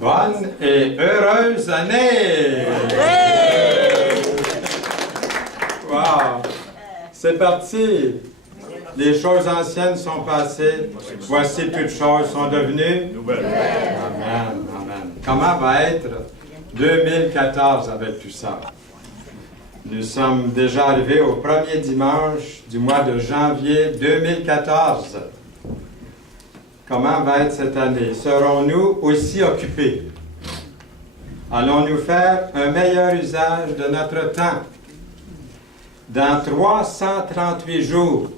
Bonne et heureuse année! Wow! C'est parti! Les choses anciennes sont passées. Voici toutes choses sont devenues nouvelles. Amen, amen. Comment va être 2014 avec tout ça? Nous sommes déjà arrivés au premier dimanche du mois de janvier 2014. Comment va être cette année? Serons-nous aussi occupés? Allons-nous faire un meilleur usage de notre temps? Dans 338 jours,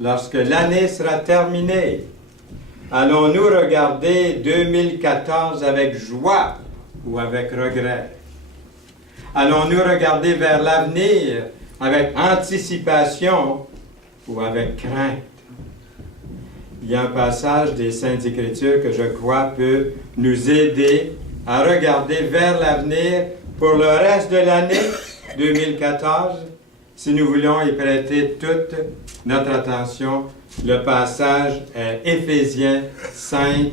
lorsque l'année sera terminée, allons-nous regarder 2014 avec joie ou avec regret? Allons-nous regarder vers l'avenir avec anticipation ou avec crainte? Il y a un passage des Saintes Écritures que je crois peut nous aider à regarder vers l'avenir pour le reste de l'année 2014, si nous voulons y prêter toute notre attention. Le passage est Éphésiens 5,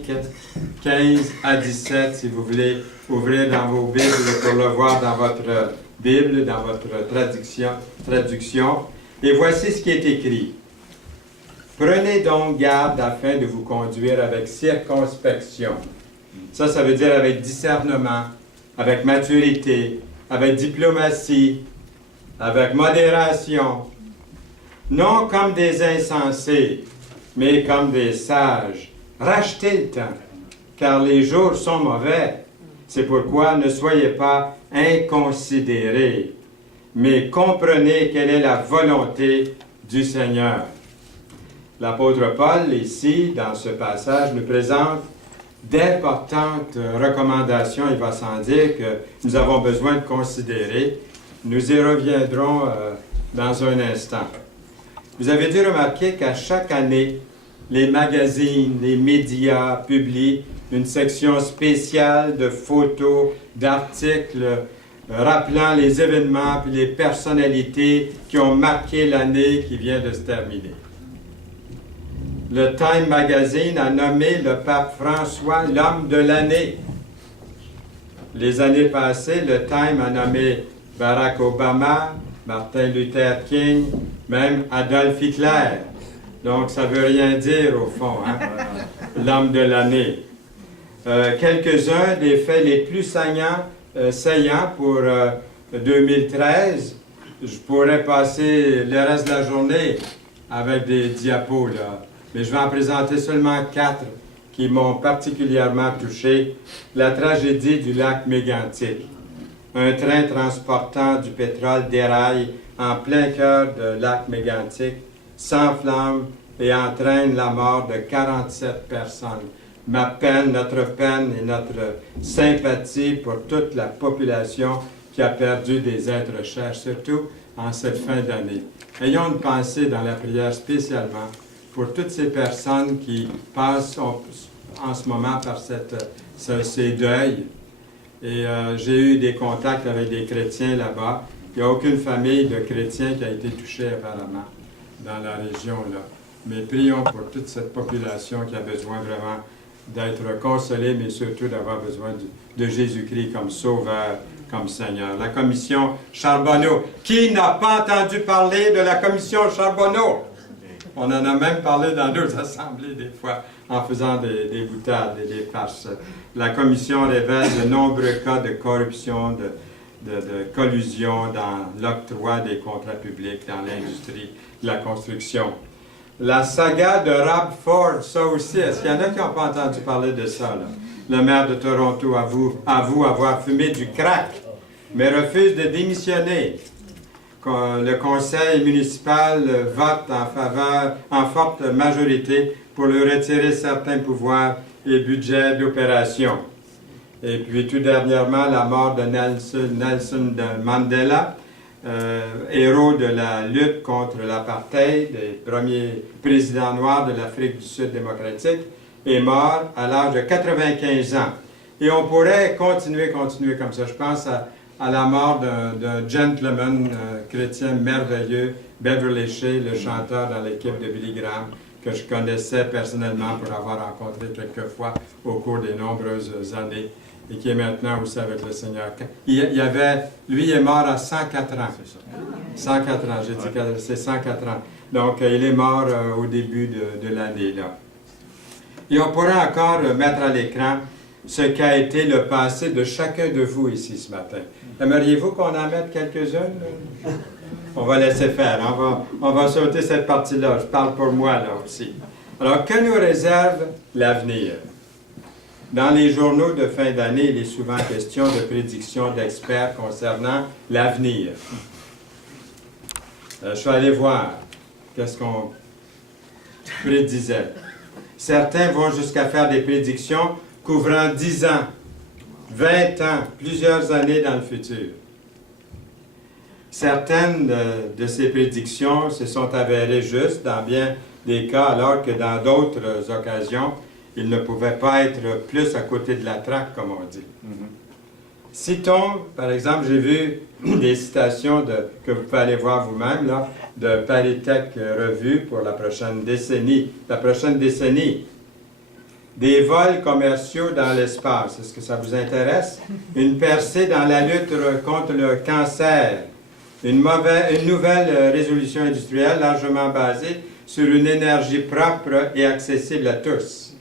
15 à 17, si vous voulez ouvrir dans vos Bibles pour le voir dans votre Bible, dans votre traduction. Et voici ce qui est écrit. Prenez donc garde afin de vous conduire avec circonspection. Ça veut dire avec discernement, avec maturité, avec diplomatie, avec modération. Non comme des insensés, mais comme des sages. Rachetez le temps, car les jours sont mauvais. C'est pourquoi ne soyez pas inconsidérés, mais comprenez quelle est la volonté du Seigneur. L'apôtre Paul, ici, dans ce passage, nous présente d'importantes recommandations, il va sans dire, que nous avons besoin de considérer. Nous y reviendrons dans un instant. Vous avez dû remarquer qu'à chaque année, les magazines, les médias publient une section spéciale de photos, d'articles rappelant les événements et les personnalités qui ont marqué l'année qui vient de se terminer. Le Time Magazine a nommé le pape François l'homme de l'année. Les années passées, le Time a nommé Barack Obama, Martin Luther King, même Adolf Hitler. Donc, ça ne veut rien dire au fond, hein? L'homme de l'année. Quelques-uns des faits les plus saillants pour 2013. Je pourrais passer le reste de la journée avec des diapos, là. Mais je vais en présenter seulement 4 qui m'ont particulièrement touché. La tragédie du lac Mégantic. Un train transportant du pétrole déraille en plein cœur du lac Mégantic, s'enflamme et entraîne la mort de 47 personnes. Ma peine, notre peine et notre sympathie pour toute la population qui a perdu des êtres chers, surtout en cette fin d'année. Ayons une pensée dans la prière spécialement pour toutes ces personnes qui passent en ce moment par ces deuils. Et j'ai eu des contacts avec des chrétiens là-bas. Il n'y a aucune famille de chrétiens qui a été touchée apparemment dans la région là. Mais prions pour toute cette population qui a besoin vraiment d'être consolée, mais surtout d'avoir besoin de Jésus-Christ comme Sauveur, comme Seigneur. La commission Charbonneau. Qui n'a pas entendu parler de la commission Charbonneau? On en a même parlé dans nos assemblées des fois, en faisant des boutades et des farces. La commission révèle de nombreux cas de corruption, de collusion dans l'octroi des contrats publics dans l'industrie de la construction. La saga de Rob Ford, ça aussi, est-ce qu'il y en a qui n'ont pas entendu parler de ça, là? Le maire de Toronto avoue avoir fumé du crack, mais refuse de démissionner. Le conseil municipal vote en forte majorité pour lui retirer certains pouvoirs et budgets d'opération. Et puis tout dernièrement, la mort de Nelson Mandela, héros de la lutte contre l'apartheid, le premier président noir de l'Afrique du Sud démocratique, est mort à l'âge de 95 ans. Et on pourrait continuer comme ça. Je pense à la mort d'un gentleman chrétien merveilleux, Beverly Shea, le chanteur dans l'équipe de Billy Graham, que je connaissais personnellement pour avoir rencontré quelques fois au cours des nombreuses années et qui est maintenant aussi avec le Seigneur. Lui, il est mort à 104 ans. 104 ans, j'ai dit que c'est 104 ans. Donc, il est mort au début de l'année, là. Et on pourrait encore mettre à l'écran ce qu'a été le passé de chacun de vous ici ce matin. Aimeriez-vous qu'on en mette quelques-unes? On va laisser faire. On va sauter cette partie-là. Je parle pour moi, là aussi. Alors, que nous réserve l'avenir? Dans les journaux de fin d'année, il est souvent question de prédictions d'experts concernant l'avenir. Je suis allé voir qu'est-ce qu'on prédisait. Certains vont jusqu'à faire des prédictions couvrant 10 ans, 20 ans, plusieurs années dans le futur. Certaines de ces prédictions se sont avérées justes dans bien des cas, alors que dans d'autres occasions, ils ne pouvaient pas être plus à côté de la traque, comme on dit. Citons, par exemple, j'ai vu des citations que vous pouvez aller voir vous-même, là, de Paris-Tech Revue pour la prochaine décennie. La prochaine décennie. Des vols commerciaux dans l'espace. Est-ce que ça vous intéresse? Une percée dans la lutte contre le cancer. Une nouvelle résolution industrielle largement basée sur une énergie propre et accessible à tous.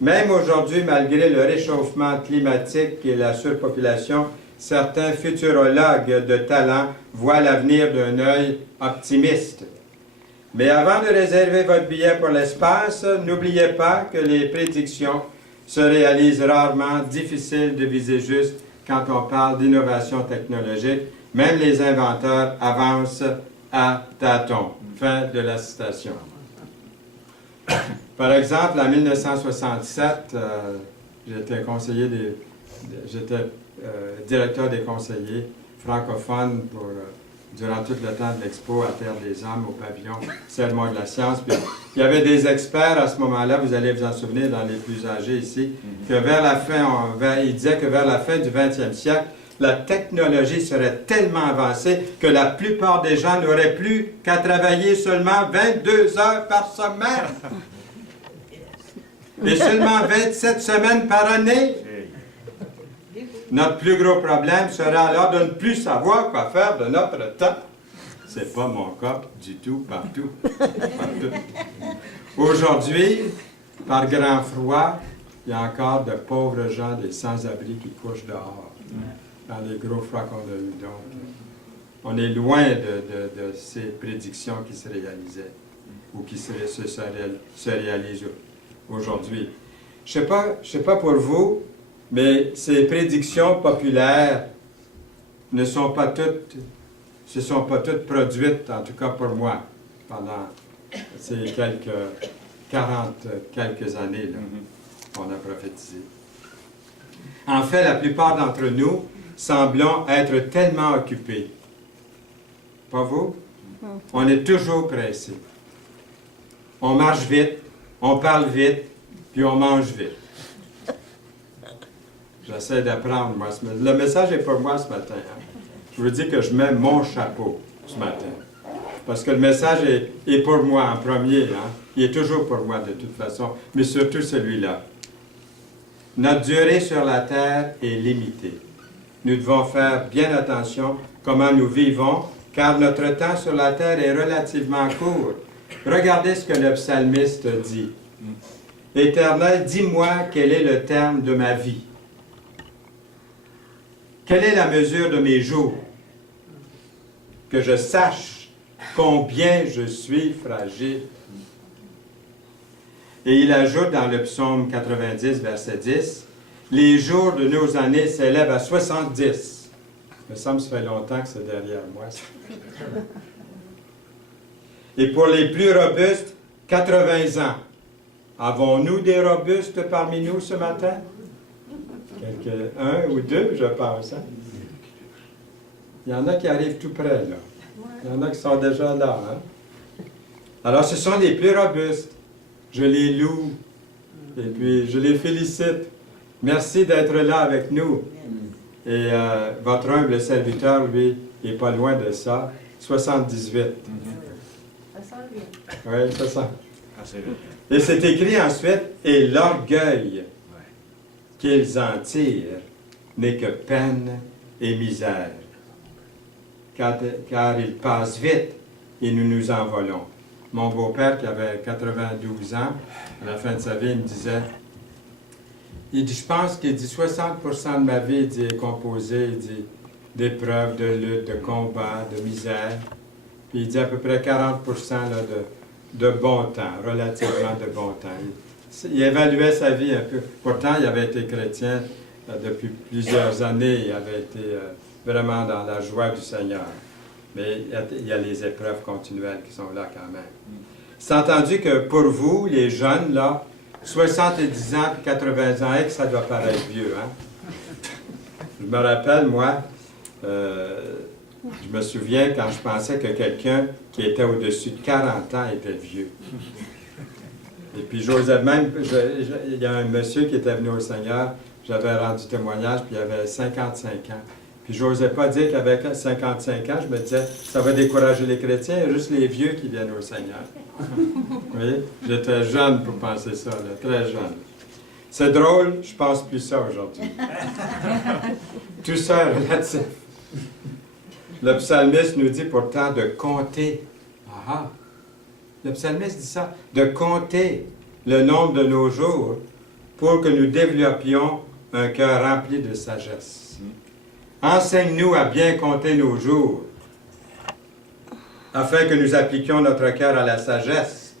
Même aujourd'hui, malgré le réchauffement climatique et la surpopulation, certains futurologues de talent voient l'avenir d'un œil optimiste. Mais avant de réserver votre billet pour l'espace, n'oubliez pas que les prédictions se réalisent rarement, difficile de viser juste quand on parle d'innovation technologique. Même les inventeurs avancent à tâtons. Fin de la citation. Par exemple, en 1967, j'étais directeur des conseillers francophones durant tout le temps de l'expo à Terre des Hommes, au pavillon Sermon de la Science. Puis, il y avait des experts à ce moment-là, vous allez vous en souvenir dans les plus âgés ici, que vers la fin, ils disaient que vers la fin du 20e siècle, la technologie serait tellement avancée que la plupart des gens n'auraient plus qu'à travailler seulement 22 heures par semaine. Et seulement 27 semaines par année. Notre plus gros problème serait alors de ne plus savoir quoi faire de notre temps. C'est pas mon cas du tout, partout. Aujourd'hui, par grand froid, il y a encore de pauvres gens, des sans-abri qui couchent dehors, dans les gros froids qu'on a eu. Donc, on est loin de ces prédictions qui se réalisaient ou qui se réalisent aujourd'hui. Je ne sais pas pour vous, mais ces prédictions populaires ne sont pas toutes, se sont pas toutes produites, en tout cas pour moi, pendant ces quelques années là, qu'on a prophétisé. En fait, la plupart d'entre nous semblons être tellement occupés. Pas vous? On est toujours pressés. On marche vite, on parle vite, puis on mange vite. J'essaie d'apprendre, moi. Le message est pour moi ce matin. Hein. Je veux dire que je mets mon chapeau ce matin. Parce que le message est pour moi en premier. Hein. Il est toujours pour moi de toute façon, mais surtout celui-là. Notre durée sur la terre est limitée. Nous devons faire bien attention comment nous vivons, car notre temps sur la terre est relativement court. Regardez ce que le psalmiste dit. « Éternel, dis-moi quel est le terme de ma vie. Quelle est la mesure de mes jours? Que je sache combien je suis fragile. » Et il ajoute dans le psaume 90, verset 10, « Les jours de nos années s'élèvent à 70. » Il me semble que ça fait longtemps que c'est derrière moi. Et pour les plus robustes, 80 ans. Avons-nous des robustes parmi nous ce matin? Un ou deux, je pense. Hein? Il y en a qui arrivent tout près, là. Il y en a qui sont déjà là. Hein? Alors, ce sont les plus robustes. Je les loue. Et puis, je les félicite. Merci d'être là avec nous. Et votre humble serviteur, lui, n'est pas loin de ça. 78. 68. Oui, 60. Et c'est écrit ensuite, et l'orgueil qu'ils en tirent n'est que peine et misère. Car il passe vite et nous nous envolons. Mon beau-père, qui avait 92 ans, à la fin de sa vie, il me disait, il dit, je pense qu'il dit 60% de ma vie il dit, est composé il dit, d'épreuves, de luttes, de combats, de misère. Puis il dit à peu près 40% là, de bon temps, relativement de bon temps. Il évaluait sa vie un peu. Pourtant, il avait été chrétien depuis plusieurs années. Il avait été vraiment dans la joie du Seigneur. Mais il y a les épreuves continuelles qui sont là quand même. C'est entendu que pour vous, les jeunes, là, 70 ans et 80 ans, ça doit paraître vieux, hein? Je me rappelle, moi, je me souviens quand je pensais que quelqu'un qui était au-dessus de 40 ans était vieux. Et puis Joseph, même, il y a un monsieur qui était venu au Seigneur, j'avais rendu témoignage, puis il avait 55 ans. Puis je n'osais pas dire qu'avec 55 ans, je me disais, ça va décourager les chrétiens, il y a juste les vieux qui viennent au Seigneur. Vous voyez? J'étais jeune pour penser ça, là, très jeune. C'est drôle, je pense plus ça aujourd'hui. Tout ça est relatif. Le psalmiste nous dit pourtant de compter. Ah, le psalmiste dit ça, de compter le nombre de nos jours pour que nous développions un cœur rempli de sagesse. Enseigne-nous à bien compter nos jours, afin que nous appliquions notre cœur à la sagesse,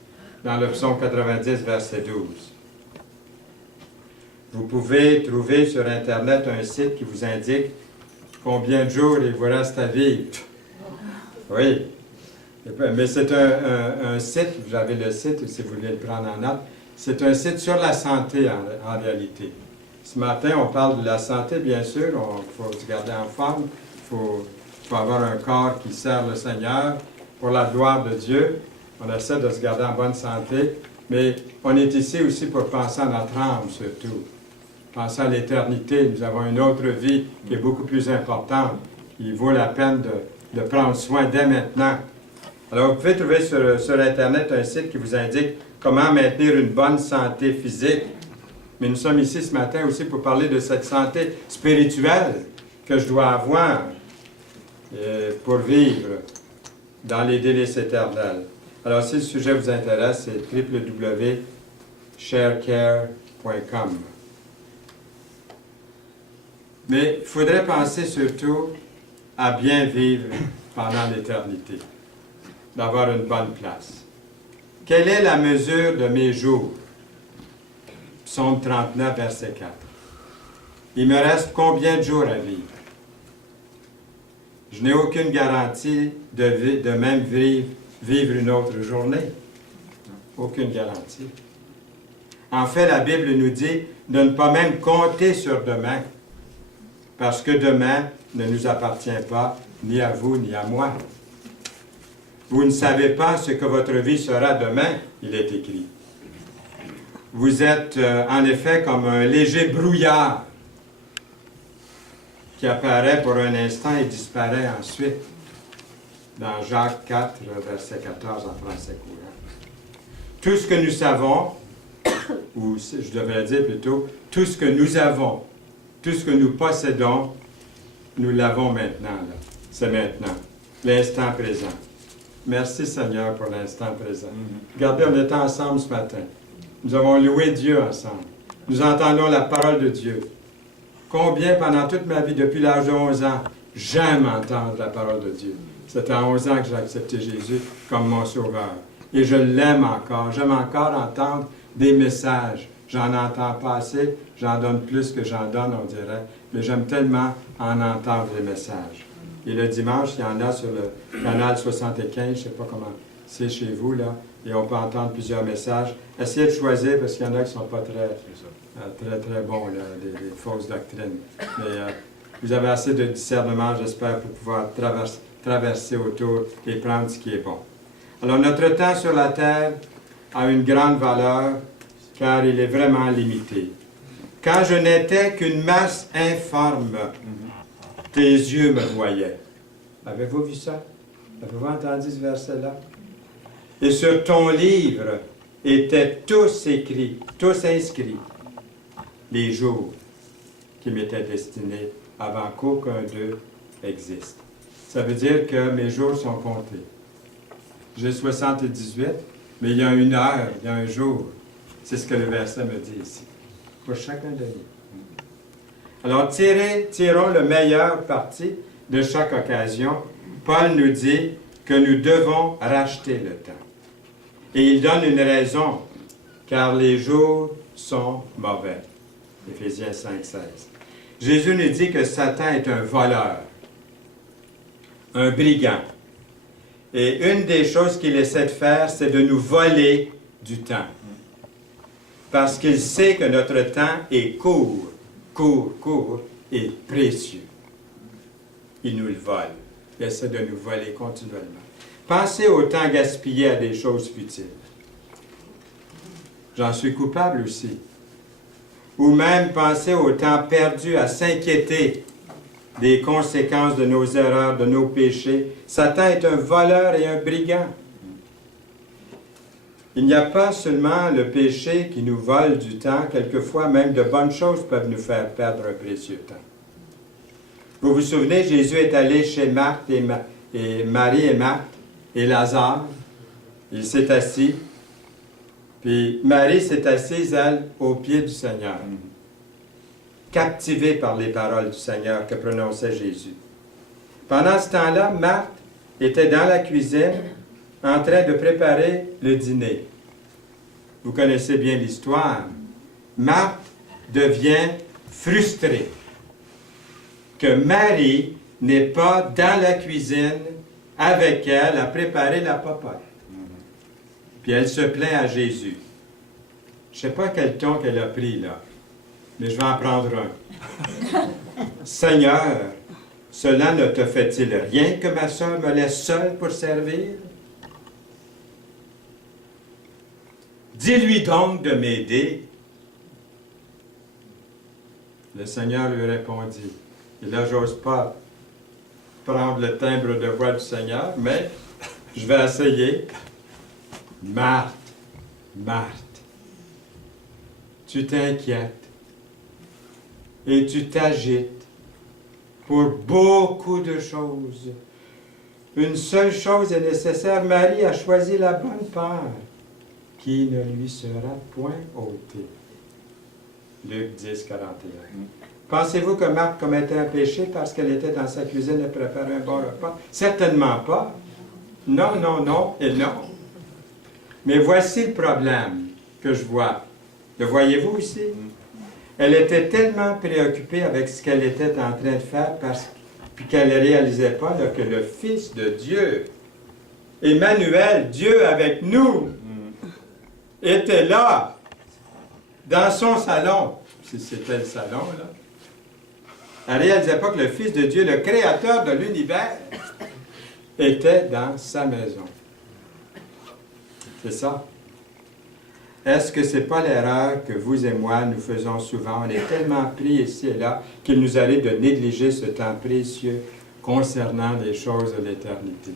dans le psaume 90, verset 12. Vous pouvez trouver sur Internet un site qui vous indique combien de jours il vous reste à vivre. Oui. Mais c'est un site, vous avez le site, si vous voulez le prendre en note, c'est un site sur la santé en réalité. Ce matin, on parle de la santé, bien sûr, il faut se garder en forme, il faut avoir un corps qui sert le Seigneur pour la gloire de Dieu. On essaie de se garder en bonne santé, mais on est ici aussi pour penser à notre âme surtout. Penser à l'éternité, nous avons une autre vie qui est beaucoup plus importante. Il vaut la peine de prendre soin dès maintenant. Alors, vous pouvez trouver sur Internet un site qui vous indique comment maintenir une bonne santé physique. Mais nous sommes ici ce matin aussi pour parler de cette santé spirituelle que je dois avoir pour vivre dans les délices éternels. Alors, si le sujet vous intéresse, c'est www.sharecare.com. Mais il faudrait penser surtout à bien vivre pendant l'éternité, d'avoir une bonne place. Quelle est la mesure de mes jours? Psaume 39, verset 4. Il me reste combien de jours à vivre? Je n'ai aucune garantie de même vivre une autre journée. Aucune garantie. En fait, la Bible nous dit de ne pas même compter sur demain, parce que demain ne nous appartient pas, ni à vous, ni à moi. Vous ne savez pas ce que votre vie sera demain, il est écrit. Vous êtes en effet comme un léger brouillard qui apparaît pour un instant et disparaît ensuite. Dans Jacques 4, verset 14 en français courant. Tout ce que nous savons, ou je devrais dire plutôt, tout ce que nous avons, tout ce que nous possédons, nous l'avons maintenant. C'est maintenant, l'instant présent. Merci Seigneur pour l'instant présent. Regardez, on était ensemble ce matin. Nous avons loué Dieu ensemble. Nous entendons la parole de Dieu. Combien, pendant toute ma vie, depuis l'âge de 11 ans, j'aime entendre la parole de Dieu. C'est à 11 ans que j'ai accepté Jésus comme mon sauveur. Et je l'aime encore. J'aime encore entendre des messages. J'en entends pas assez, j'en donne plus que j'en donne, on dirait. Mais j'aime tellement en entendre les messages. Et le dimanche, il y en a sur le canal 75, je ne sais pas comment c'est chez vous, là. Et on peut entendre plusieurs messages. Essayez de choisir, parce qu'il y en a qui ne sont pas très bons, là, des fausses doctrines. Mais vous avez assez de discernement, j'espère, pour pouvoir traverser autour et prendre ce qui est bon. Alors, notre temps sur la terre a une grande valeur, car il est vraiment limité. Quand je n'étais qu'une masse informe, tes yeux me voyaient. Avez-vous vu ça? Avez-vous entendu ce verset-là? Et sur ton livre étaient tous écrits, tous inscrits, les jours qui m'étaient destinés avant qu'aucun d'eux existe. Ça veut dire que mes jours sont comptés. J'ai 78, mais il y a une heure, il y a un jour. C'est ce que le verset me dit ici. Pour chacun de nous. Alors, tirons le meilleur parti de chaque occasion. Paul nous dit que nous devons racheter le temps. Et il donne une raison, car les jours sont mauvais. Éphésiens 5, 16. Jésus nous dit que Satan est un voleur, un brigand. Et une des choses qu'il essaie de faire, c'est de nous voler du temps. Parce qu'il sait que notre temps est court et précieux. Il nous le vole. Il essaie de nous voler continuellement. Pensez au temps gaspillé à des choses futiles. J'en suis coupable aussi. Ou même pensez au temps perdu à s'inquiéter des conséquences de nos erreurs, de nos péchés. Satan est un voleur et un brigand. Il n'y a pas seulement le péché qui nous vole du temps, quelquefois même de bonnes choses peuvent nous faire perdre un précieux temps. Vous vous souvenez, Jésus est allé chez Marthe et Marie et Marthe et Lazare. Il s'est assis. Puis Marie s'est assise, elle, aux pieds du Seigneur, captivée par les paroles du Seigneur que prononçait Jésus. Pendant ce temps-là, Marthe était dans la cuisine en train de préparer le dîner. Vous connaissez bien l'histoire. Marthe devient frustrée que Marie n'est pas dans la cuisine avec elle à préparer la popote. Puis elle se plaint à Jésus. Je ne sais pas quel ton qu'elle a pris là, mais je vais en prendre un. Seigneur, cela ne te fait-il rien que ma soeur me laisse seule pour servir? Dis-lui donc de m'aider. Le Seigneur lui répondit. Et là, j'ose pas prendre le timbre de voix du Seigneur, mais je vais essayer. Marthe, Marthe, tu t'inquiètes et tu t'agites pour beaucoup de choses. Une seule chose est nécessaire. Marie a choisi la bonne part qui ne lui sera point ôtée. Luc 10, 41. Pensez-vous que Marthe commettait un péché parce qu'elle était dans sa cuisine et préparait un bon repas? Certainement pas. Non, non, non et non. Mais voici le problème que je vois. Le voyez-vous ici? Elle était tellement préoccupée avec ce qu'elle était en train de faire puis qu'elle ne réalisait pas là, que le Fils de Dieu, Emmanuel, Dieu avec nous, était là, dans son salon. Si c'était le salon, là. Elle ne réalisait pas que le Fils de Dieu, le Créateur de l'univers, était dans sa maison. C'est ça. Est-ce que ce n'est pas l'erreur que vous et moi, nous faisons souvent? On est tellement pris ici et là qu'il nous arrive de négliger ce temps précieux concernant les choses de l'éternité.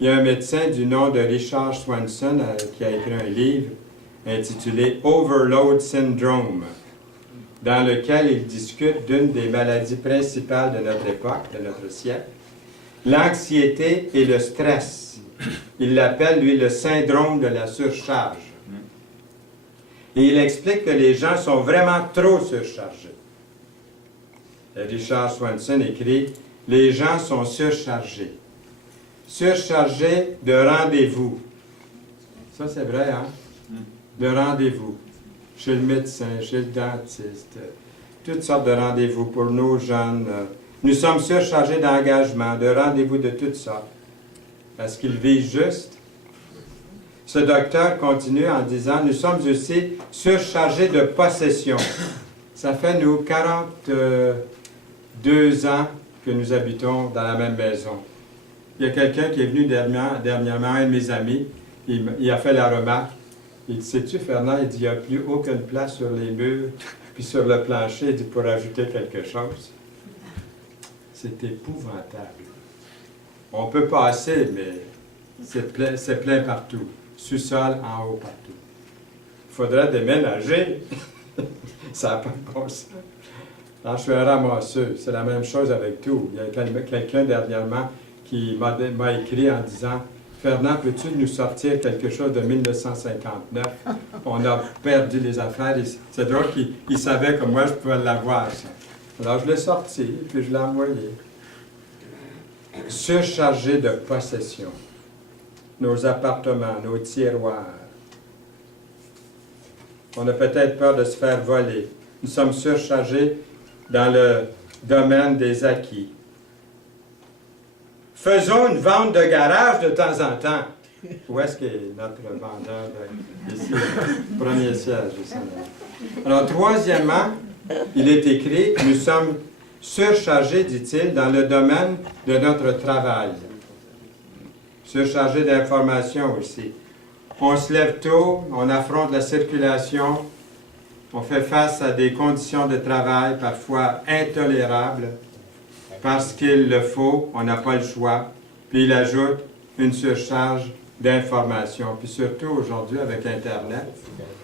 Il y a un médecin du nom de Richard Swanson qui a écrit un livre intitulé « Overload Syndrome », dans lequel il discute d'une des maladies principales de notre époque, de notre siècle, l'anxiété et le stress. Il l'appelle, lui, le syndrome de la surcharge. Et il explique que les gens sont vraiment trop surchargés. Et Richard Swanson écrit, « Les gens sont surchargés. Surchargés de rendez-vous. » Ça, c'est vrai, hein? De rendez-vous. Chez le médecin, chez le dentiste, toutes sortes de rendez-vous pour nos jeunes. Nous sommes surchargés d'engagement, de rendez-vous de toutes sortes. Est-ce qu'ils vivent juste? Ce docteur continue en disant, nous sommes aussi surchargés de possessions. Ça fait, nous, 42 ans que nous habitons dans la même maison. Il y a quelqu'un qui est venu dernièrement, un de mes amis, il a fait la remarque. Il dit, sais-tu, Fernand, il dit, il n'y a plus aucune place sur les murs, puis sur le plancher, il dit, pour ajouter quelque chose. C'est épouvantable. On peut passer, mais c'est plein partout. sous-sol, en haut, partout. Il faudrait déménager. Ça n'a pas de bon sens. Alors, je suis un ramasseux. C'est la même chose avec tout. Il y a quelqu'un dernièrement qui m'a écrit en disant « Fernand, peux-tu nous sortir quelque chose de 1959? On a perdu les affaires. » C'est drôle qu'il savait que moi, je pouvais l'avoir, ça. Alors, je l'ai sorti, puis je l'ai envoyé. Surchargé de possessions. Nos appartements, nos tiroirs. On a peut-être peur de se faire voler. Nous sommes surchargés dans le domaine des acquis. Faisons une vente de garage de temps en temps. Où est-ce qu'est notre vendeur ici? Premier siège. Alors, troisièmement, il est écrit, nous sommes surchargés, dit-il, dans le domaine de notre travail. Surchargés d'informations aussi. On se lève tôt, on affronte la circulation, on fait face à des conditions de travail parfois intolérables. Parce qu'il le faut, on n'a pas le choix. Puis il ajoute une surcharge d'informations. Puis surtout aujourd'hui avec Internet,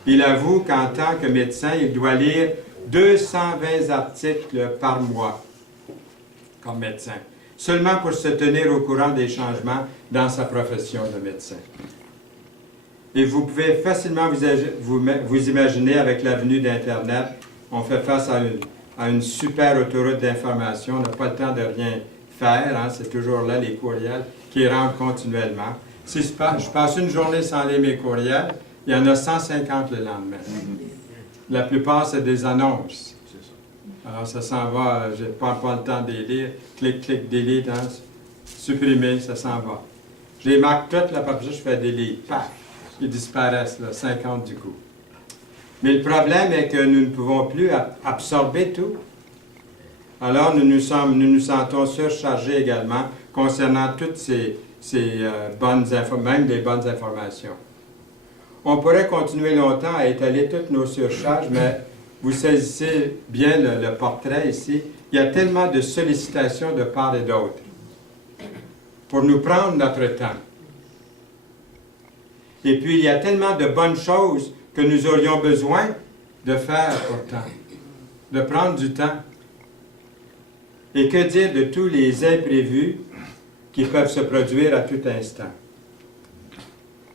il avoue qu'en tant que médecin, il doit lire 220 articles par mois comme médecin, seulement pour se tenir au courant des changements dans sa profession de médecin. Et vous pouvez facilement vous imaginer avec l'avenue d'Internet, on fait face à une super autoroute d'information, on n'a pas le temps de rien faire, hein, c'est toujours là les courriels qui rentrent continuellement. Si je passe une journée sans lire mes courriels, il y en a 150 le lendemain. La plupart, c'est des annonces. Alors, ça s'en va, je n'ai pas le temps de les lire. Clic, clic, delete, hein, supprimer, ça s'en va. Je les marque toutes, là, après ça, je fais delete, paf, ils disparaissent, là, 50 du coup. Mais le problème est que nous ne pouvons plus absorber tout. Alors, nous nous sentons surchargés également concernant toutes ces bonnes informations, même des bonnes informations. On pourrait continuer longtemps à étaler toutes nos surcharges, mais vous saisissez bien le portrait ici. Il y a tellement de sollicitations de part et d'autre pour nous prendre notre temps. Et puis, il y a tellement de bonnes choses que nous aurions besoin de faire pourtant, de prendre du temps. Et que dire de tous les imprévus qui peuvent se produire à tout instant?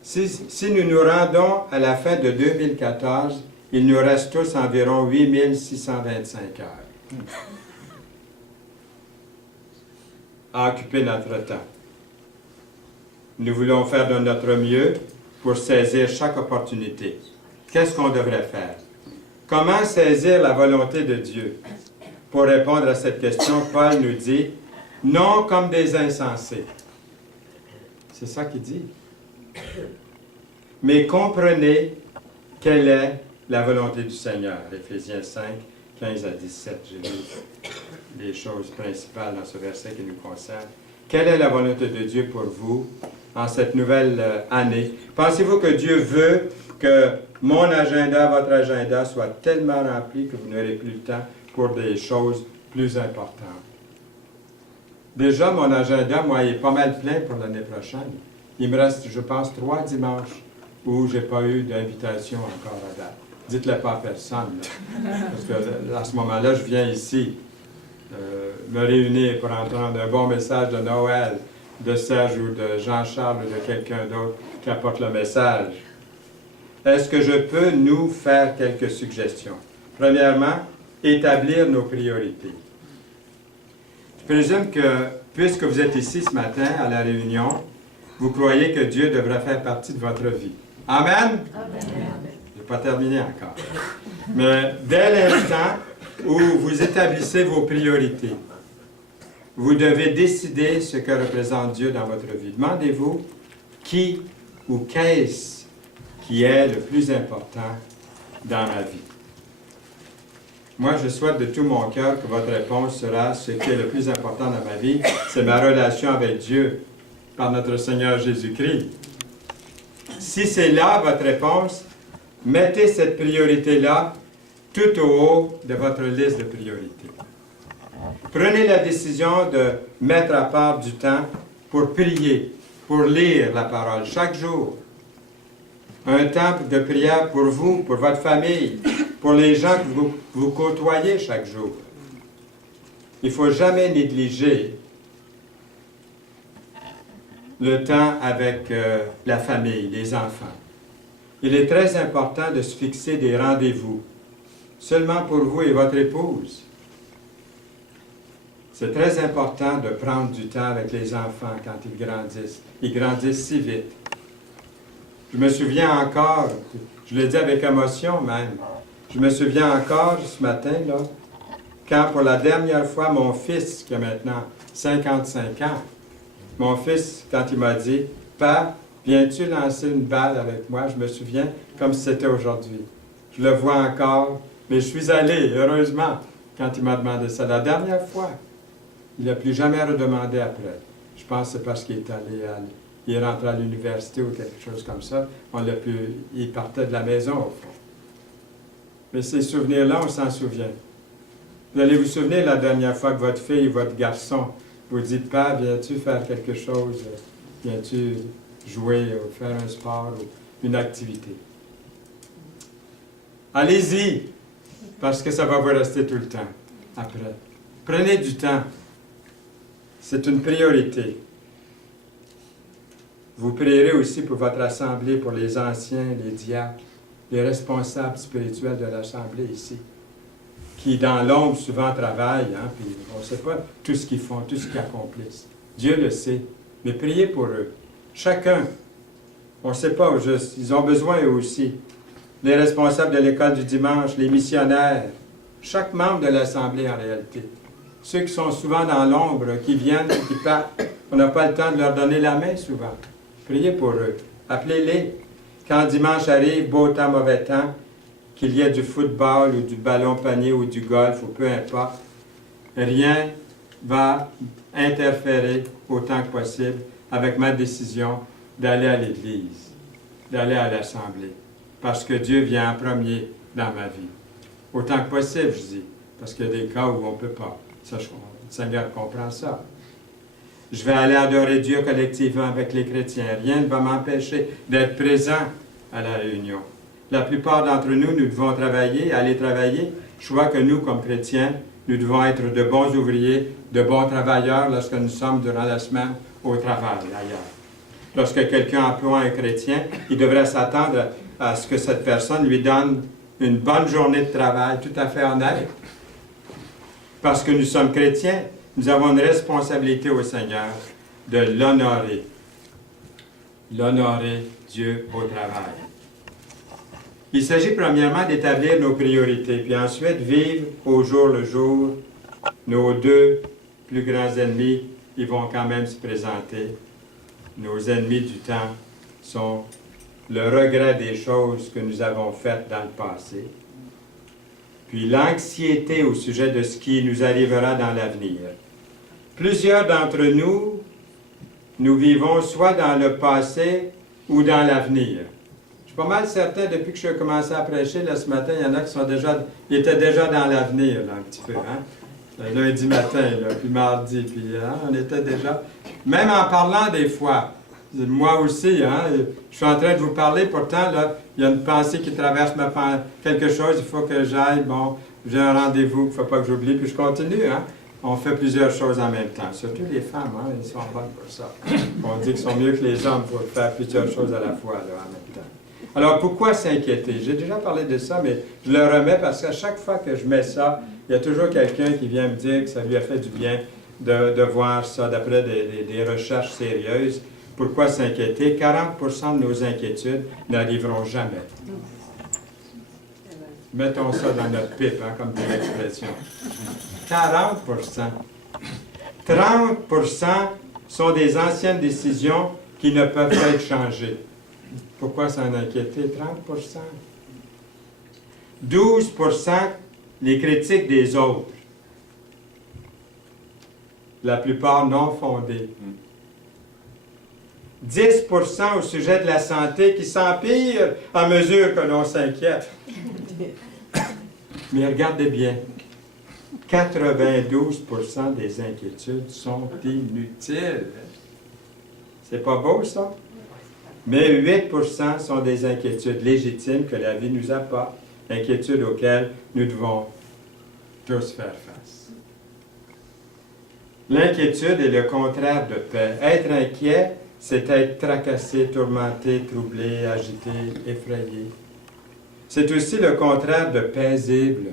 Si nous nous rendons à la fin de 2014, il nous reste tous environ 8625 heures à occuper notre temps. Nous voulons faire de notre mieux pour saisir chaque opportunité. Qu'est-ce qu'on devrait faire? Comment saisir la volonté de Dieu? Pour répondre à cette question, Paul nous dit « Non comme des insensés ». C'est ça qu'il dit. Mais comprenez quelle est la volonté du Seigneur. Éphésiens 5, 15 à 17. J'ai lu les choses principales dans ce verset qui nous concerne. Quelle est la volonté de Dieu pour vous en cette nouvelle année? Pensez-vous que Dieu veut que mon agenda, votre agenda, soit tellement rempli que vous n'aurez plus le temps pour des choses plus importantes? Déjà, mon agenda, moi, est pas mal plein pour l'année prochaine. Il me reste, je pense, 3 dimanches où je n'ai pas eu d'invitation encore à date. Dites-le pas à personne, là. Parce que à ce moment-là, je viens ici me réunir pour entendre un bon message de Noël, de Serge ou de Jean-Charles ou de quelqu'un d'autre qui apporte le message. Est-ce que je peux nous faire quelques suggestions? Premièrement, établir nos priorités. Je présume que, puisque vous êtes ici ce matin à la réunion, vous croyez que Dieu devrait faire partie de votre vie. Amen? Amen. Je n'ai pas terminé encore. Mais dès l'instant où vous établissez vos priorités, vous devez décider ce que représente Dieu dans votre vie. Demandez-vous qui ou qu'est-ce qui est le plus important dans ma vie. Moi, je souhaite de tout mon cœur que votre réponse sera ce qui est le plus important dans ma vie, c'est ma relation avec Dieu par notre Seigneur Jésus-Christ. Si c'est là votre réponse, mettez cette priorité-là tout au haut de votre liste de priorités. Prenez la décision de mettre à part du temps pour prier, pour lire la parole chaque jour. un temps de prière pour vous, pour votre famille, pour les gens que vous côtoyez chaque jour. Il ne faut jamais négliger le temps avec la famille, les enfants. Il est très important de se fixer des rendez-vous, seulement pour vous et votre épouse. C'est très important de prendre du temps avec les enfants quand ils grandissent. Ils grandissent si vite. Je me souviens encore, je l'ai dit avec émotion même, je me souviens encore ce matin, là, quand pour la dernière fois, mon fils, qui a maintenant 55 ans, mon fils, quand il m'a dit « Papa, viens-tu lancer une balle avec moi? » Je me souviens comme si c'était aujourd'hui. Je le vois encore, mais je suis allé, heureusement, quand il m'a demandé ça. La dernière fois, il n'a plus jamais redemandé après. Je pense que c'est parce qu'il est allé il est rentré à l'université ou quelque chose comme ça. Il partait de la maison, au fond. Mais ces souvenirs-là, on s'en souvient. Vous allez vous souvenir la dernière fois que votre fille ou votre garçon vous dit « Papa, viens-tu faire quelque chose? Viens-tu jouer ou faire un sport ou une activité? » Allez-y, parce que ça va vous rester tout le temps après. Prenez du temps. C'est une priorité. Vous prierez aussi pour votre assemblée, pour les anciens, les diacres, les responsables spirituels de l'assemblée ici, qui dans l'ombre souvent travaillent, hein, puis on ne sait pas tout ce qu'ils font, tout ce qu'ils accomplissent. Dieu le sait, mais priez pour eux. Chacun, on ne sait pas au juste, ils ont besoin eux aussi. Les responsables de l'école du dimanche, les missionnaires, chaque membre de l'assemblée en réalité. Ceux qui sont souvent dans l'ombre, qui viennent, qui partent, on n'a pas le temps de leur donner la main souvent. Priez pour eux. Appelez-les. Quand dimanche arrive, beau temps, mauvais temps, qu'il y ait du football ou du ballon-panier ou du golf ou peu importe, rien va interférer autant que possible avec ma décision d'aller à l'Église, d'aller à l'Assemblée, parce que Dieu vient en premier dans ma vie. Autant que possible, je dis, parce qu'il y a des cas où on ne peut pas. Ça, le Seigneur comprend ça. Je vais aller adorer Dieu collectivement avec les chrétiens. Rien ne va m'empêcher d'être présent à la réunion. La plupart d'entre nous, nous devons aller travailler. Je crois que nous, comme chrétiens, nous devons être de bons ouvriers, de bons travailleurs lorsque nous sommes durant la semaine au travail, ailleurs. Lorsque quelqu'un emploie un chrétien, il devrait s'attendre à ce que cette personne lui donne une bonne journée de travail tout à fait honnête. Parce que nous sommes chrétiens, nous avons une responsabilité au Seigneur de l'honorer. L'honorer, Dieu, au travail. Il s'agit premièrement d'établir nos priorités, puis ensuite vivre au jour le jour. Nos deux plus grands ennemis, ils vont quand même se présenter. Nos ennemis du temps sont le regret des choses que nous avons faites dans le passé, puis l'anxiété au sujet de ce qui nous arrivera dans l'avenir. Plusieurs d'entre nous, nous vivons soit dans le passé ou dans l'avenir. Je suis pas mal certain, depuis que je suis commencé à prêcher, là, ce matin, il y en a qui étaient déjà dans l'avenir, là, un petit peu. Hein? Lundi matin, là, puis mardi, puis hein, on était déjà... Même en parlant des fois, moi aussi, hein, je suis en train de vous parler, pourtant, là, il y a une pensée qui traverse quelque chose, il faut que j'aille, bon, j'ai un rendez-vous, il ne faut pas que j'oublie, puis je continue, hein. On fait plusieurs choses en même temps, surtout les femmes, hein, elles sont bonnes pour ça. On dit qu'ils sont mieux que les hommes pour faire plusieurs choses à la fois, là, en même temps. Alors, pourquoi s'inquiéter? J'ai déjà parlé de ça, mais je le remets parce qu'à chaque fois que je mets ça, il y a toujours quelqu'un qui vient me dire que ça lui a fait du bien de voir ça, d'après des recherches sérieuses. Pourquoi s'inquiéter? 40% de nos inquiétudes n'arriveront jamais. Mettons ça dans notre pipe, hein, comme dit l'expression. 40%. 30% sont des anciennes décisions qui ne peuvent pas être changées. Pourquoi s'en inquiéter? 30%. 12%, les critiques des autres. La plupart non fondées. 10% au sujet de la santé qui s'empire à mesure que l'on s'inquiète. Mais regardez bien, 92% des inquiétudes sont inutiles. C'est pas beau, ça? Mais 8% sont des inquiétudes légitimes que la vie nous apporte, inquiétudes auxquelles nous devons tous faire face. L'inquiétude est le contraire de paix. Être inquiet, c'est être tracassé, tourmenté, troublé, agité, effrayé. C'est aussi le contraire de paisible,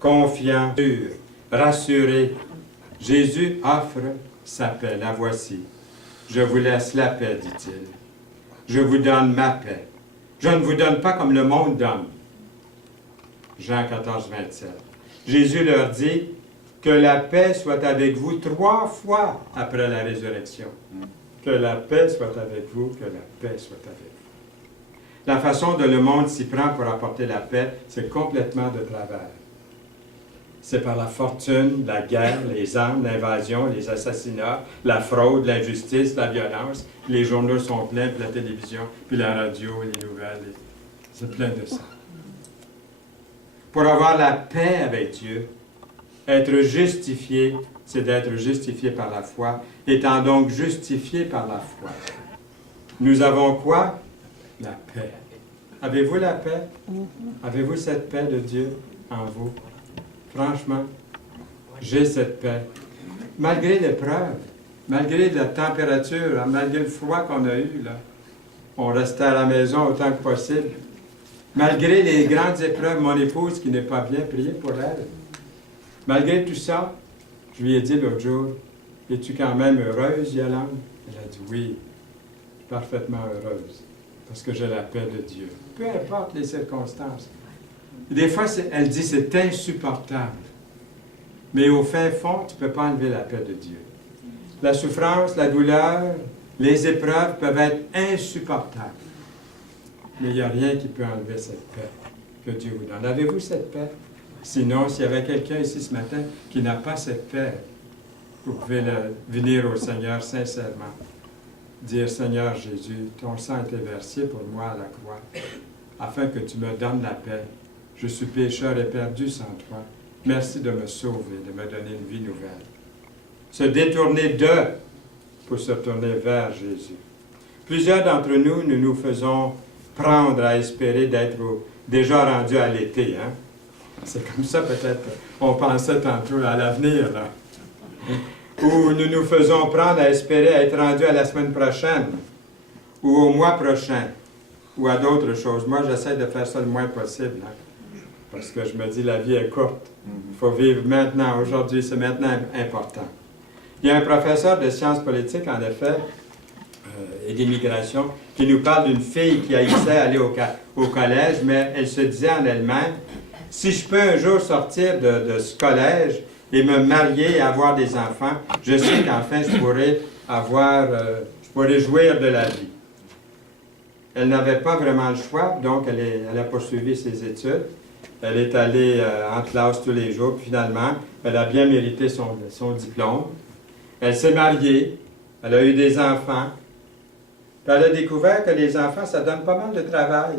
confiant, sûr, rassuré. Jésus offre sa paix, la voici. Je vous laisse la paix, dit-il. Je vous donne ma paix. Je ne vous donne pas comme le monde donne. Jean 14, 27. Jésus leur dit que la paix soit avec vous 3 fois après la résurrection. Que la paix soit avec vous, que la paix soit avec vous. La façon dont le monde s'y prend pour apporter la paix, c'est complètement de travers. C'est par la fortune, la guerre, les armes, l'invasion, les assassinats, la fraude, l'injustice, la violence. Les journaux sont pleins, puis la télévision, puis la radio, les nouvelles. C'est plein de ça. Pour avoir la paix avec Dieu, être justifié, c'est d'être justifié par la foi, étant donc justifié par la foi. Nous avons quoi? La paix. Avez-vous la paix? Avez-vous cette paix de Dieu en vous? Franchement, j'ai cette paix. Malgré l'épreuve, malgré la température, malgré le froid qu'on a eu, là, on restait à la maison autant que possible. Malgré les grandes épreuves, mon épouse qui n'est pas bien, priez pour elle. Malgré tout ça, je lui ai dit l'autre jour, « Es-tu quand même heureuse, Yolande? » Elle a dit, « Oui, parfaitement heureuse, parce que j'ai la paix de Dieu. » Peu importe les circonstances. Des fois, elle dit, c'est insupportable. Mais au fin fond, tu ne peux pas enlever la paix de Dieu. La souffrance, la douleur, les épreuves peuvent être insupportables. Mais il n'y a rien qui peut enlever cette paix que Dieu vous donne. Avez-vous cette paix? Sinon, s'il y avait quelqu'un ici ce matin qui n'a pas cette paix, vous pouvez venir au Seigneur sincèrement. Dire, Seigneur Jésus, ton sang a été versé pour moi à la croix, afin que tu me donnes la paix. Je suis pécheur et perdu sans toi. Merci de me sauver, de me donner une vie nouvelle. Se détourner pour se tourner vers Jésus. Plusieurs d'entre nous, nous nous faisons prendre à espérer d'être déjà rendus à l'été. Hein? C'est comme ça peut-être on pensait tantôt à l'avenir. Là. Ou nous nous faisons prendre à espérer être rendus à la semaine prochaine, ou au mois prochain, ou à d'autres choses. Moi, j'essaie de faire ça le moins possible. Hein? Parce que je me dis, la vie est courte. Il faut vivre maintenant, aujourd'hui, c'est maintenant important. Il y a un professeur de sciences politiques, en effet, et d'immigration, qui nous parle d'une fille qui haïssait aller au collège, mais elle se disait en elle-même, si je peux un jour sortir de ce collège et me marier et avoir des enfants, je sais qu'enfin je pourrais jouir de la vie. Elle n'avait pas vraiment le choix, donc elle a poursuivi ses études. Elle est allée en classe tous les jours, puis finalement, elle a bien mérité son diplôme. Elle s'est mariée, elle a eu des enfants. Puis elle a découvert que les enfants, ça donne pas mal de travail.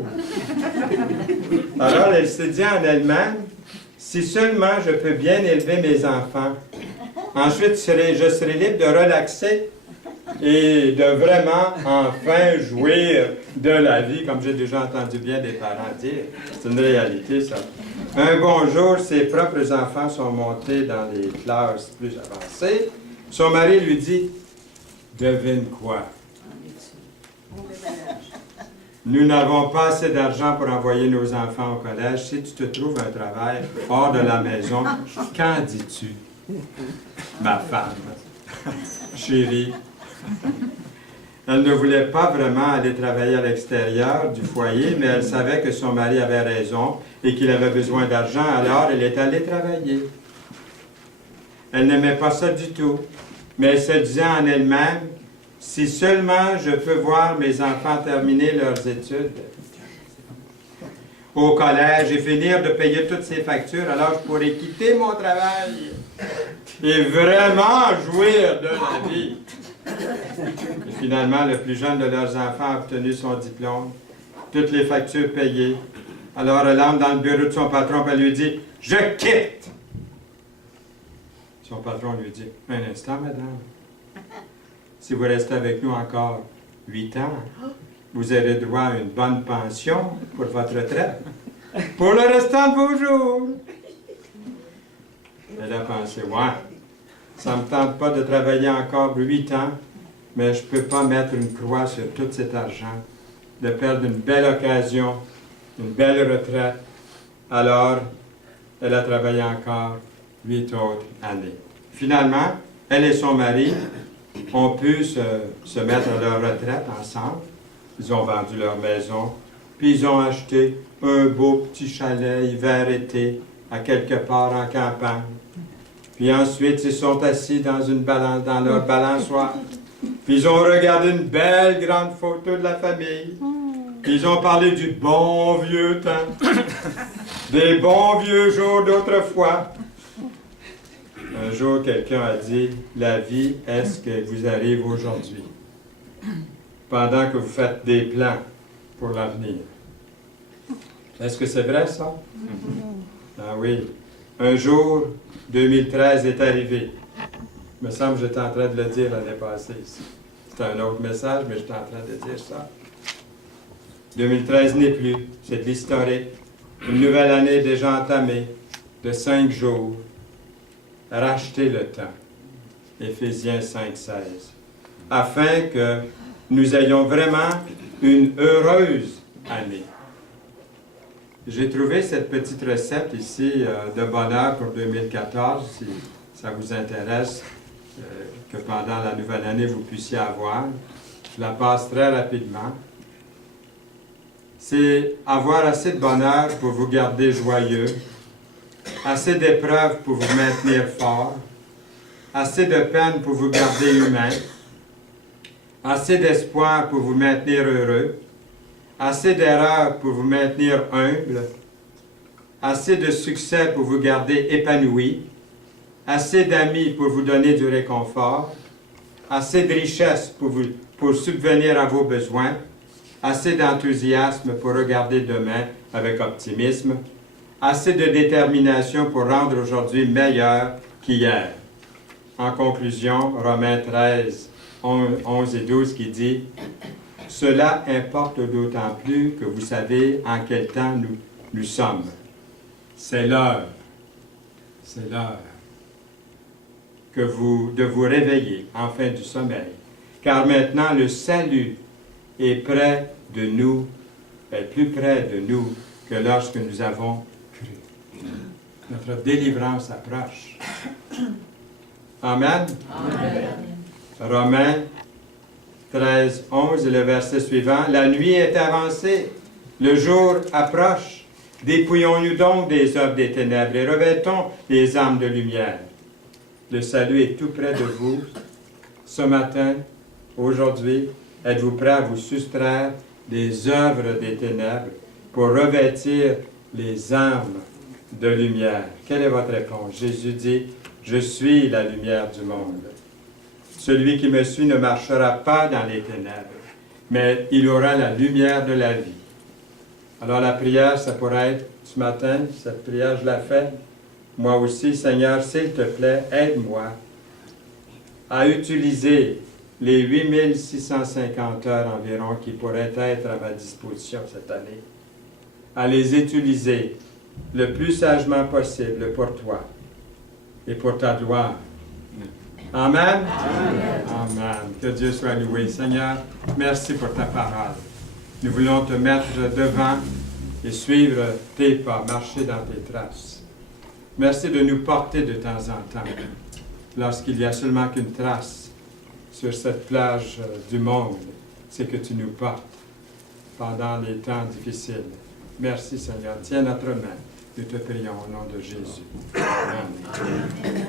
Alors, elle s'est dit en elle-même, si seulement je peux bien élever mes enfants, ensuite je serai libre de relaxer et de vraiment enfin jouir de la vie, comme j'ai déjà entendu bien des parents dire. C'est une réalité, ça. Un bon jour, ses propres enfants sont montés dans les classes plus avancées. Son mari lui dit, devine quoi? Nous n'avons pas assez d'argent pour envoyer nos enfants au collège. Si tu te trouves un travail hors de la maison, qu'en dis-tu? Ma femme, chérie. Elle ne voulait pas vraiment aller travailler à l'extérieur du foyer, mais elle savait que son mari avait raison et qu'il avait besoin d'argent, alors elle est allée travailler. Elle n'aimait pas ça du tout, mais elle se disait en elle-même, si seulement je peux voir mes enfants terminer leurs études au collège et finir de payer toutes ces factures, alors je pourrais quitter mon travail et vraiment jouir de la vie. Et finalement, le plus jeune de leurs enfants a obtenu son diplôme, toutes les factures payées. Alors elle entre dans le bureau de son patron et elle lui dit « Je quitte !» Son patron lui dit « Un instant, madame. Si vous restez avec nous encore 8 ans, vous aurez droit à une bonne pension pour votre retraite, pour le restant de vos jours. Elle a pensé, ouais, ça ne me tente pas de travailler encore 8 ans, mais je ne peux pas mettre une croix sur tout cet argent, de perdre une belle occasion, une belle retraite. Alors, elle a travaillé encore 8 autres années. Finalement, elle et son mari ont pu se mettre à leur retraite ensemble. Ils ont vendu leur maison, puis ils ont acheté un beau petit chalet hiver-été à quelque part en campagne. Puis ensuite, ils sont assis dans leur balançoire. Puis ils ont regardé une belle grande photo de la famille. Puis ils ont parlé du bon vieux temps, des bons vieux jours d'autrefois. Un jour, quelqu'un a dit, la vie est ce que vous arrive aujourd'hui, pendant que vous faites des plans pour l'avenir. Est-ce que c'est vrai, ça? Ah oui. Un jour, 2013 est arrivé. Il me semble que j'étais en train de le dire l'année passée ici. C'est un autre message, mais j'étais en train de dire ça. 2013 n'est plus. C'est de l'historique. Une nouvelle année déjà entamée, de 5 jours. Racheter le temps. Éphésiens 5, 16. Afin que nous ayons vraiment une heureuse année. J'ai trouvé cette petite recette ici de bonheur pour 2014, si ça vous intéresse, que pendant la nouvelle année vous puissiez avoir. Je la passe très rapidement. C'est avoir assez de bonheur pour vous garder joyeux, assez d'épreuves pour vous maintenir fort, assez de peine pour vous garder humain, assez d'espoir pour vous maintenir heureux, assez d'erreurs pour vous maintenir humble, assez de succès pour vous garder épanoui, assez d'amis pour vous donner du réconfort, assez de richesse pour subvenir à vos besoins, assez d'enthousiasme pour regarder demain avec optimisme, assez de détermination pour rendre aujourd'hui meilleur qu'hier. En conclusion, Romains 13, 11 et 12 qui dit « Cela importe d'autant plus que vous savez en quel temps nous sommes. C'est l'heure de vous réveiller enfin du sommeil, car maintenant le salut est près de nous, est plus près de nous que lorsque nous avons cru. Notre délivrance approche. » Amen. Amen. Romains 13, 11, le verset suivant. La nuit est avancée, le jour approche. Dépouillons-nous donc des œuvres des ténèbres et revêtons les armes de lumière. Le salut est tout près de vous. Ce matin, aujourd'hui, êtes-vous prêts à vous soustraire des œuvres des ténèbres pour revêtir les armes de lumière? Quelle est votre réponse? Jésus dit, « Je suis la lumière du monde. Celui qui me suit ne marchera pas dans les ténèbres, mais il aura la lumière de la vie. » Alors la prière, ça pourrait être ce matin, cette prière, je la fais. Moi aussi, Seigneur, s'il te plaît, aide-moi à utiliser les 8650 heures environ qui pourraient être à ma disposition cette année, à les utiliser le plus sagement possible pour toi et pour ta gloire. Amen. Amen. Amen. Que Dieu soit loué. Seigneur, merci pour ta parole. Nous voulons te mettre devant et suivre tes pas, marcher dans tes traces. Merci de nous porter de temps en temps, lorsqu'il n'y a seulement qu'une trace sur cette plage du monde, c'est que tu nous portes pendant les temps difficiles. Merci Seigneur. Tiens notre main. Nous te prions au nom de Jésus. Amen.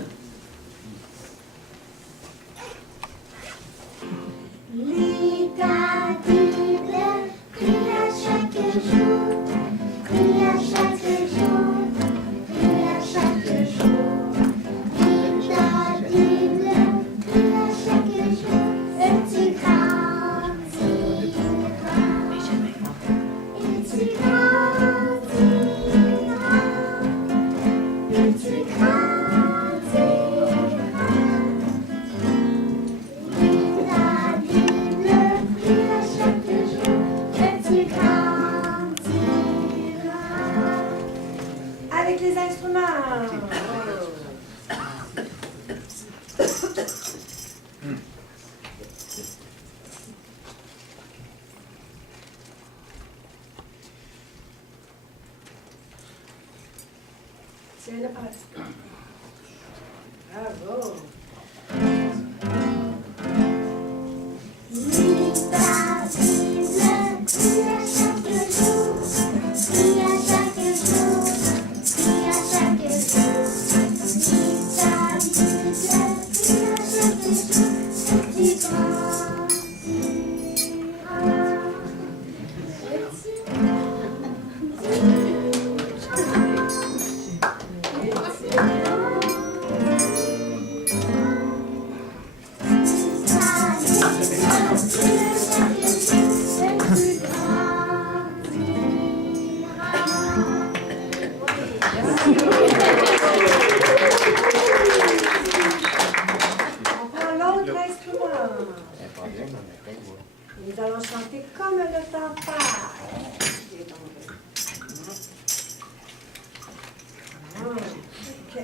Lis ta Bible, prie à chaque jour, prie à chaque jour, prie à chaque jour. Lis ta Bible, prie à chaque jour, et tu grandiras, et tu grandiras, et tu grandiras. Lis ta Bible, prie à chaque jour. avec les instruments. C'est le parti. Bravo. On prend l'autre instrument. Nous allons chanter comme le temps passe. Ok.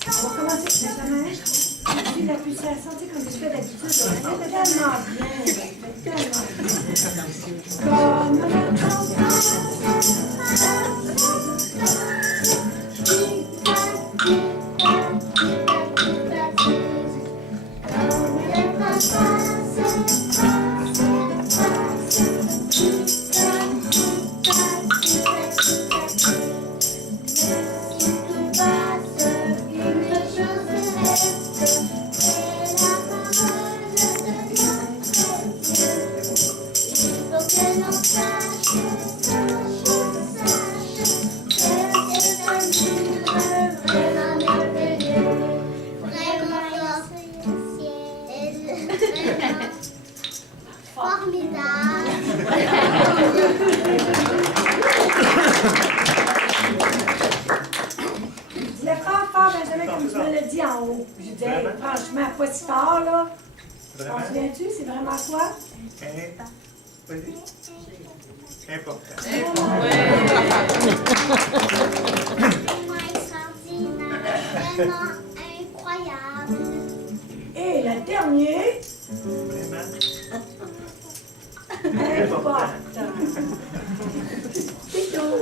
On va commencer, Benjamin. Puis la pulsation, tu sais, comme je fais d'habitude, ça fait tellement bien. Ça fait tellement bien. Comme le temps passe. Dis-le fort, Benjamin, comme tu me l'as dit en haut. Je disais, franchement, pas si fort, là. T'en souviens-tu? C'est vraiment quoi? Important. Vraiment extraordinaire, vraiment incroyable. Et le dernier, Vraiment. important. C'est tout.